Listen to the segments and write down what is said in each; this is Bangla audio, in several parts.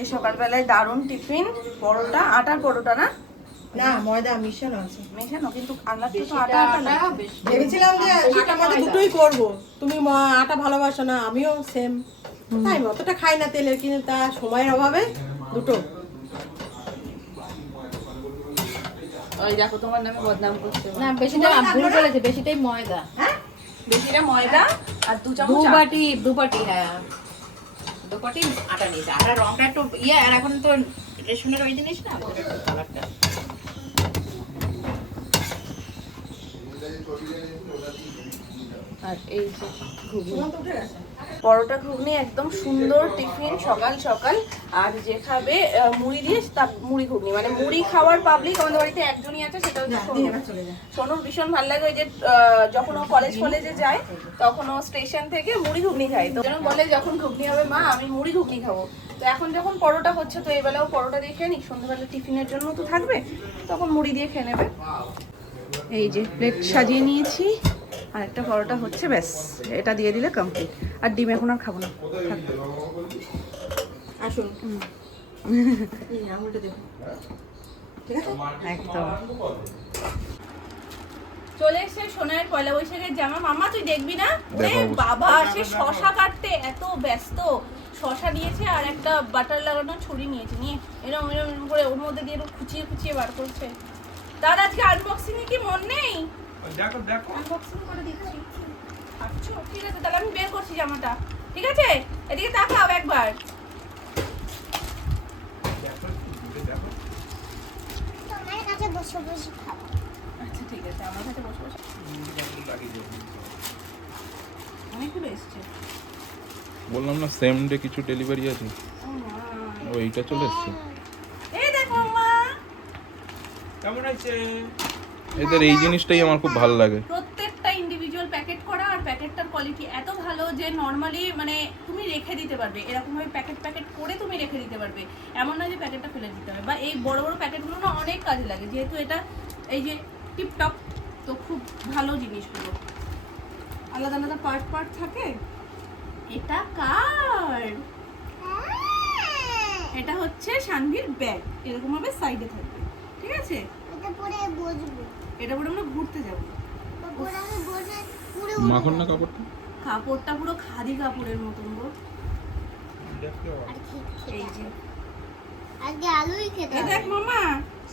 এই সকালবেলায় দারুণ টিফিন, পরোটা, আটার পরোটা না? না, ময়দা মিশানো আছে। মেশানো, কিন্তু আন্দাজটা তো আটা আটা না। ভেবেছিলাম যে আটা ময়দা দুটোই করব। তুমি আটা ভালোবাসো না, আমিও সেম। তাই অতটা খাই না তেলের, কিন্তু তা সময়ের অভাবে দুটো। ওই দেখো তোমার নামে বদনাম করছে। না, বেশিটা ভুল বলেছে, বেশিটাই ময়দা। হ্যাঁ, বেশিটা ময়দা আর 2 চামচ দু আটা। বাটি, হ্যাঁ, 2 বাটি আটা নিয়েছে। আটার রংটা একটু আর এখন তো রেশনের ওই জিনিস না, কালারটা। আর এই যে ঘুগনি, তোমার তো উঠে গেছে। পরোটা ঘুগনি একদম সুন্দর টিফিন সকাল সকাল। আর যে খাবে মুড়ি দিয়ে, তার মুড়ি ঘুগনি, মানে মুড়ি খাওয়ার পাবলিক আমাদের বাড়িতে একজনই আছে, সেটা হচ্ছে সোনু। চলে যায়। সোনুর ভীষণ ভালো লাগে, ওই যে যখন ও কলেজে যায় তখন ও স্টেশন থেকে মুড়ি ঘুগনি খায়। তো যেন বলে যখন ঘুগনি হবে মা আমি মুড়ি ঘুগনি খাবো। তো এখন যখন পরোটা হচ্ছে, তো এবেলাও পরোটা দিয়ে খেয়ে নিক, সন্ধ্যাবেলা টিফিনের জন্য তো থাকবে, তখন মুড়ি দিয়ে খেয়ে নেবে। এই যে প্লেট সাজিয়ে নিয়েছি, আর একটা পরোটা হচ্ছে, ব্যাস এটা দিয়ে দিলে কমপ্লিট। আর ডিম এখন আর খাবো না, থাক। আসুন। এই আঙুলটা দেখো। ঠিক আছে? একদম চলে এসছে সোনার পয়লা বৈশাখের জামা। মামা তুই দেখবি না? ওরে বাবা, সে শশা কাটতে এত ব্যস্ত। শশা নিয়েছে আর একটা বাটার লাগানো ছুরি নিয়েছে, নিয়ে এরকম এরকম করে ওর মধ্যে দিয়ে এরকম খুঁচিয়ে খুঁচিয়ে বার করছে। তার আজকে আনবক্সিং এ কি মন নেই? দেখো দেখো আনবক্সিং করে দিচ্ছি। আচ্ছা ঠিক আছে, তাহলে আমি বের করছি জামাটা। ঠিক আছে, এদিকে তাকাও একবার। দেখো দেখো তোমার কাছে বসে বসে খাবো। আচ্ছা ঠিক আছে, আমার কাছে বসে বসে। অনেকগুলো এসছে। বললাম না সেম ডে কিছু ডেলিভারি আছে। ও এইটা চলে এসছে। এই দেখো মা, কেমন আছে? এদের এই জিনিসটাই আমার খুব ভালো লাগে। প্রত্যেকটা ইন্ডিভিজুয়াল প্যাকেট করা, আর প্যাকেটটার কোয়ালিটি এত ভালো যে নরমালি মানে তুমি রেখে দিতে পারবে, এরকম ভাবে প্যাকেট প্যাকেট করে তুমি রেখে দিতে পারবে। এমন না যে প্যাকেটটা ফেলে দিতে হবে। বা এই বড় বড় প্যাকেটগুলো না অনেক কাজে লাগে, যেহেতু এটা এই যে টিপটপ, তো খুব ভালো জিনিসগুলো। আলাদা আলাদা পার্ট পার্ট থাকে। এটা কার? এটা হচ্ছে শানভির ব্যাগ, এরকম ভাবে সাইডে থাকবে, ঠিক আছে? এটা পরে বসবো। এটা পরে আমরা ঘুরতে যাবো। তারপরে আমি বসে পুরো মাখন না কাপড়টা? কাপড়টা পুরো খাদি কাপড়ের মতন গো। আর খেতে এই যে আজকে আলুই খেতে এই দেখ মামা,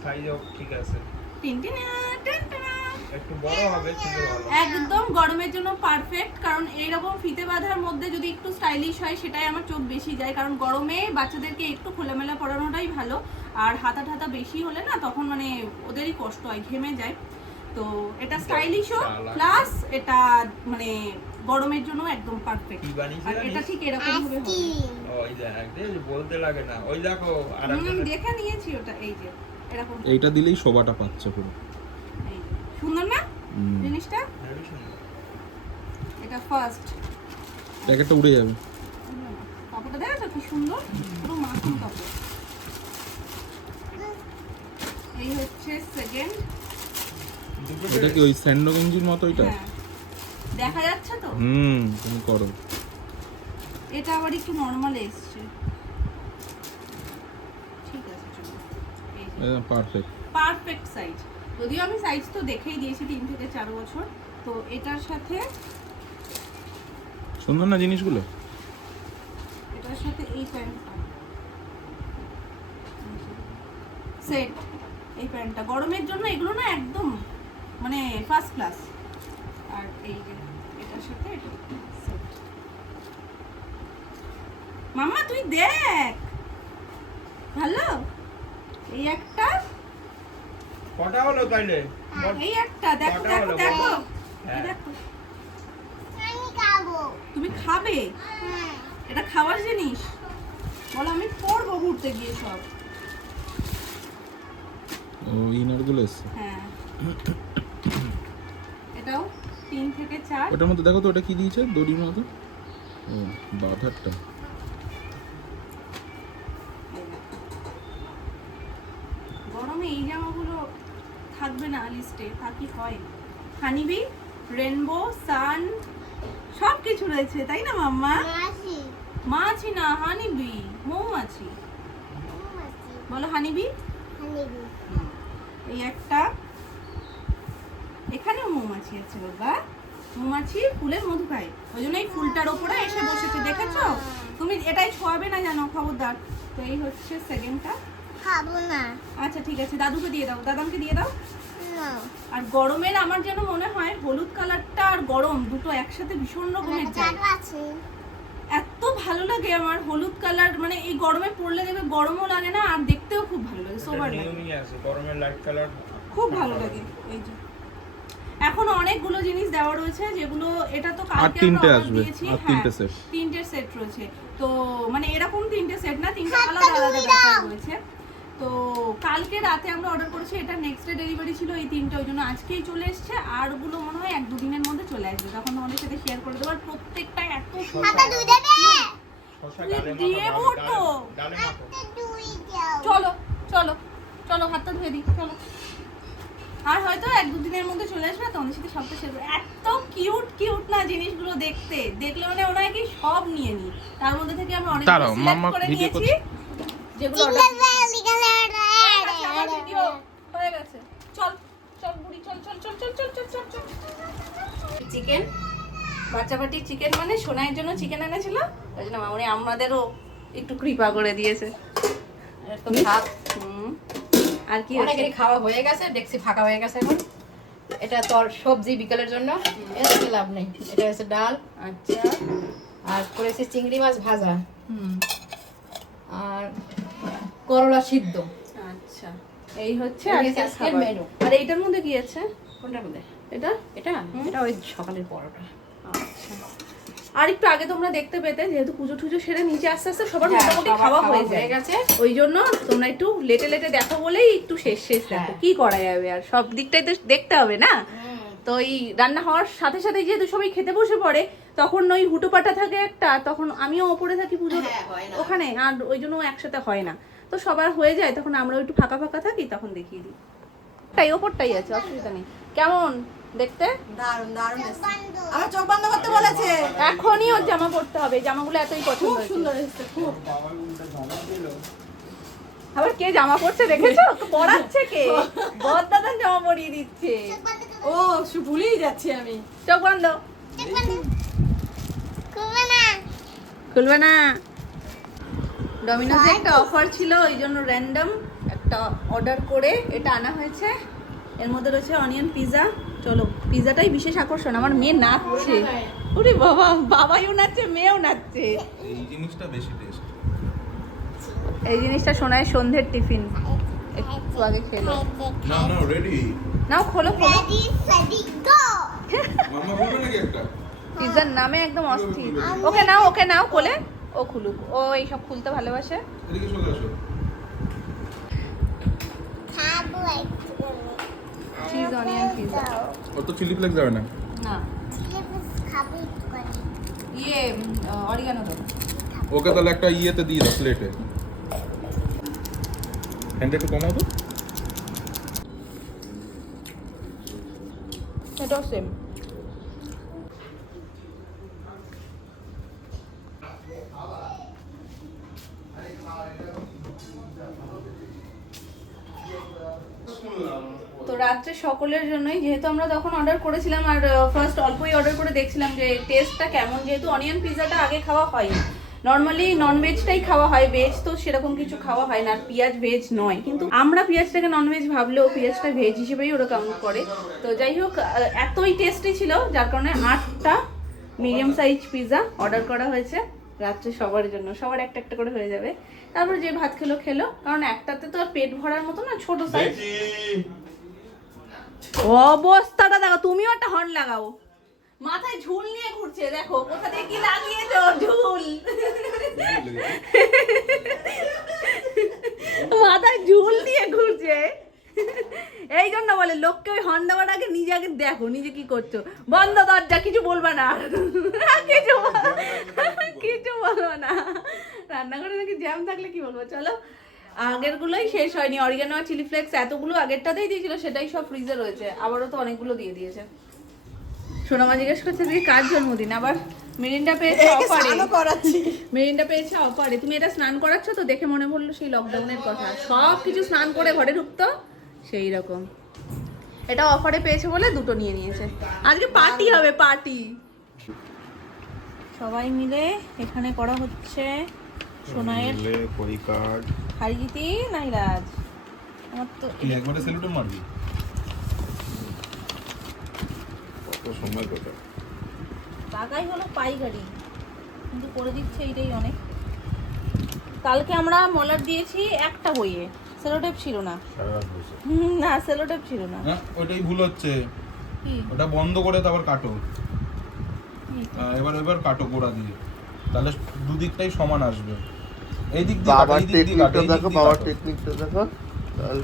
সাইজও ঠিক আছে। টিনটিনা টিনটিনা, একটু বড় হবে কিন্তু ভালো। একদম গরমের জন্য পারফেক্ট। কারণ এইরকম ফিতে বাঁধার মধ্যে যদি একটু স্টাইলিশ হয়, সেটাই আমার চোখ বেশি যায়। কারণ গরমে বাচ্চাদেরকে একটু খোলামেলা পরানোটাই ভালো। আর হাতা ঠাতা বেশি হলে না, তখন মানে ওদেরই কষ্ট হয়, ঘেমে যায়। তো এটা স্টাইলিশও প্লাস এটা মানে গরমের জন্য একদম পারফেক্ট। কি বানিয়েছে আর এটা ঠিক এরকম ভাবে হবে। ওই দেখ বলতে লাগে না। ওই দেখো আর দেখে নিয়েছি ওটা, এই যে এরকম। এইটা দিলেই শোভাটা পাচ্ছে পুরো। এই যে, সুন্দর না জিনিসটা? এটা ফার্স্ট। প্যাকেটটা উড়ে যাবে। কাপড়টা দেখো কি সুন্দর, পুরো মাখন কাপড়। এই হচ্ছে সেকেন্ড। এটা কি ওই স্যান্ডো গেঞ্জির মতো এটা? হ্যাঁ, দেখা যাচ্ছে তো? তুমি করো। এটা আবার একটু নরমাল এসছে। ঠিক আছে, চলো। এই যে একদম পারফেক্ট। Perfect size. যদিও আমি সাইজ তো দেখেই দিয়েছি 3 থেকে 4 বছর। তো এটার সাথে সুন্দর না জিনিসগুলো? এটার সাথে এই প্যান্টটা সেট। এই প্যান্টটা গরমের জন্য এগুলো না একদম মানে ফার্স্ট ক্লাস। আর এই যে এটার সাথে এটা সেট। মাম্মা তুই দেখ, ভালো। এই একটা, কটা হলো তাইলে? এই একটা, দেখো কটা দেখো হলো দেখো, বলো? এই হ্যাঁ। দেখো। আমি খাবো। তুমি খাবে? হ্যাঁ। এটা খাওয়ার জিনিস? বলো আমি পরবো ঘুরতে গিয়ে সব। ও ইনারগুলো এসছে। হ্যাঁ, এটাও 3 থেকে 4। ওটার মধ্যে দেখো তো ওটা কি দিয়েছে দড়ির মতো। ও বাঁধারটা। গরমে এই জামাগুলো থাকবে না লিস্টে, তা কি হয়? হানিবি, রেনবো, সান সব কিছু রয়েছে, তাই না মাম্মা? মাসি মাছি না, হানিবি, মৌমাছি। বলো হানিবি। হানিবি। এই একটা, এখানেও মৌমাছি আছে বাবা, মৌমাছি ফুলের মধু খায়, ওই জন্য এই ফুলটার ওপরে এসে বসেছে, দেখেছো? তুমি এটাই ছোঁয়াবে না জানো, খবরদার। তো এই হচ্ছে সেকেন্ডটা। খাবো না। আচ্ছা ঠিক আছে, দাদুকে দিয়ে দাও, দাদামকে দিয়ে দাও। না। আর গরমের আমার যেন মনে হয় হলুদ কালারটা আর গরম দুটো একসাথে ভীষণ রকমের যায়, চারু আছে। এত ভালো লাগে আমার হলুদ কালার, মানে এই গরমে পরলে দেখবে গরমও লাগে না আর দেখতেও খুব ভালো লাগে, সোবার লাগে, গরমের লাইট কালার খুব ভালো লাগে। এই যে এখন অনেকগুলো জিনিস দেওয়া রয়েছে, যেগুলো এটা তো কালকে তিনটে আমরা order আসবে, দিয়েছি, আর হ্যাঁ, তিনটে set। তিনটে সেট রয়েছে। তো মানে এরকম তিনটে সেট না, তিনটে আলাদা আলাদা ব্যাপার রয়েছে। তো কালকে রাতে আমরা অর্ডার করেছি, এটা নেক্সট ডে ডেলিভারি ছিল এই তিনটে, ওই জন্য আজকেই চলে এসেছে। আর ওগুলো মনে হয় 1-2 দিনের মধ্যে চলে আসবে, তখন তোমাদের সাথে শেয়ার করে দেবো। আর প্রত্যেকটা এত হাতে দুই দেবে। দেবো তো। হাতে দুই দাও। চলো চলো চলো, হাতটা ধুয়ে দিই, চলো। আর হয়তো 1-2 দিনের মধ্যে চলে আসবে, তোমাদের সাথে সবটা শেয়ার করবো। এত কিউট কিউট না জিনিসগুলো দেখতে, দেখলে মানে ওরা কি সব নিয়ে নি, তার মধ্যে থেকে আমরা অনেক দাঁড়াও, সিলেক্ট মাম্মা করে ভিডিও নিয়েছি, যেগুলো order জিঙ্গল বেল জিঙ্গল আমার ভিডিও হয়ে গেছে। চল চল বুড়ি, চল চল চল চল চল চল চল চল। চিকেন, বাচ্চা পাটি চিকেন, মানে সোনাইয়ের জন্য চিকেন এনেছিল, ওই জন্য মামনি আমাদেরও একটু কৃপা করে দিয়েছে। তো ভাত হুম। আর কি হয়েছে? অনেকেরই খাওয়া হয়ে গেছে, ডেক্সি ফাঁকা হয়ে গেছে এখন। এটা তোর সবজি বিকেলের জন্য, এতে লাভ নেই। এটা হচ্ছে ডাল, আচ্ছা। আর করেছি চিংড়ি মাছ ভাজা, হুম। আর করলা সিদ্ধ। আচ্ছা, এই হচ্ছে এই আজকের হচ্ছে আজকের খাবার। মেনু। আর এইটার মধ্যে কি আছে? কোনটার মধ্যে? এটা এটা এটা ওই সকালের পরোটা। আচ্ছা। আর একটু আগে তোমরা দেখতে পেতে, যেহেতু পুজো টুজো সেরে নিচে আস্তে আস্তে সবার হ্যাঁ, মোটামুটি সবার খাওয়া খাওয়া হয়ে হয়ে যায়, গেছে। ওই জন্য তোমরা একটু লেটে লেটে দেখো বলেই একটু শেষ শেষ দেখো, হ্যাঁ। কি করা যাবে, আর সব দিকটাই তো দেখতে হবে না। তো এই রান্না হওয়ার সাথে সাথে যেহেতু সবাই খেতে বসে পড়ে, তখন ওই হুটোপাটা থাকে একটা, তখন আমিও ওপরে থাকি পুজোর হ্যাঁ, হয় না। ওখানে, আর ওই জন্য একসাথে হয় না। তো সবার হয়ে যায়, তখন আমরা একটু ফাঁকা ফাঁকা থাকি, তখন দেখিয়ে দিই। তাই ওপরটাই আছে, অসুবিধা নেই। কেমন দেখতে? দারুণ দারুণ এসছে। আমার চোখ বন্ধ করতে বলেছে। এখনই ওর জামা পরতে হবে, জামাগুলো এতই পছন্দ খুব হয়েছে। সুন্দর এসছে, খুব। আবার কে জামা পরছে দেখেছো? পরাচ্ছে কে? বড়দাদা জামা পরিয়ে দিচ্ছে। ও ভুলেই যাচ্ছি আমি। চোখ বন্ধ। খুলবে না। খুলবে না। ডমিনোজে একটা অফার ছিল, ওই জন্য র্যান্ডম একটা অর্ডার করে এটা আনা হয়েছে। এর মধ্যে রয়েছে অনিয়ন পিৎজা। চলো, পিৎজাটাই বিশেষ আকর্ষণ। আমার মেয়ে নাচছে, ওরে বাবা, বাবাইও নাচছে, মেয়েও নাচছে। এই জিনিসটা বেশি টেস্ট। এই জিনিসটা শোনায় সন্ধ্যের টিফিন, একটু আগে খেলো। না না, রেডি। নাও খোলো খোলো। Ready, steady, go. মাম্মা বলবে নাকি একটা? পিৎজার নামে একদম অস্থির। ওকে নাও, ওকে নাও কোলে, ও খুলুক, ও এইসব খুলতে ভালোবাসে। এদিকে চলে আসো। খাবো একটু করে। Cheese onion pizza. ও তো চিলি ফ্লেক্স যাবে না। না, খাবো একটু করে। ইয়ে অরিগানো দাও। ওকে তাহলে একটা ইয়েতে দিয়ে দাও, প্লেটে। হ্যান্ডটা একটু কমাও তো। এটাও সেম। তো রাত্রে সকলের জন্যই, যেহেতু আমরা তখন অর্ডার করেছিলাম আর ফার্স্ট অল্পই অর্ডার করে দেখছিলাম যে টেস্টটা কেমন, যেহেতু অনিয়ন পিৎজাটা আগে খাওয়া হয়নি। নর্মালি নন ভেজটাই খাওয়া হয়, ভেজ তো সেরকম কিছু খাওয়া হয় না, আর পেঁয়াজ ভেজ নয়, কিন্তু আমরা পেঁয়াজটাকে নন ভেজ ভাবলেও পেঁয়াজটা ভেজ হিসেবেই ওরা কাউন্ট করে। তো যাই হোক, এতই টেস্টি ছিল যার কারণে 8টা মিডিয়াম সাইজ পিৎজা অর্ডার করা হয়েছে রাত্রে সবার জন্য। সবার একটা একটা করে হয়ে যাবে, তারপর যে ভাত খেলো খেলো, কারণ একটাতে তো আর পেট ভরার মতো না, ছোট সাইজ। অবস্থাটা দেখো, তুমিও একটা হর্ন লাগাও। মাথায় ঝুল নিয়ে ঘুরছে, দেখো কোথা থেকে কি লাগিয়েছো, ঝুল। মাথায় ঝুল নিয়ে ঘুরছে, এই জন্য বলে লোককে ওই হর্ন দেওয়ার আগে নিজে আগে দেখো নিজে কি করছো। বন্ধ দরজা, কিছু বলবা না, কিছু বলবো না। রান্নাঘরে নাকি জ্যাম থাকলে কি বলবো। চলো, আগের গুলোই শেষ হয়নি, অরিগানো আর চিলি ফ্লেক্স এতগুলো আগেরটাতেই দিয়েছিল, সেটাই সব ফ্রিজে রয়েছে, আবারও তো অনেকগুলো দিয়ে দিয়েছে। সোনামা জিজ্ঞেস করছে যে কার জন্মদিন, আবার মেরিন্ডা পেয়েছে একে অফারে, স্নানও করাচ্ছি। মেরিন্ডা পেয়েছে অফারে। তুমি এটা স্নান করাচ্ছ তো দেখে মনে পড়লো সেই লকডাউনের কথা, সব কিছু স্নান করে ঘরে ঢুকতো সেই রকম। এটা অফারে পেয়েছে বলে দুটো নিয়ে নিয়েছে। আজকে পার্টি হবে, পার্টি। সবাই মিলে এখানে করা হচ্ছে সোনাইয়ের পরিকার হারিজিতি নাইরাজ। আমার তো তুই একবারে সেলুটে মারবি, কত সময় কথা। টাকাই হলো পাইকারি, কিন্তু করে দিচ্ছে এইটাই অনেক। কালকে আমরা মলার দিয়েছি একটা বইয়ে, সেলোটেপ ছিল না। না সেলোটেপ ছিল না। হ্যাঁ ওইটাই ভুল হচ্ছে, কি? ওটা বন্ধ করে তারপর কাটো। এবার কাটো গোড়া দিয়ে, তাহলে দুদিকটাই সমান আসবে। এই দিক দিয়ে কাটো, বাবার এই দিক দিয়ে কাটো, টেকনিকটা এই দিক দেখো, দিয়ে বাবার কাটো। টেকনিকটা দেখো তাহলে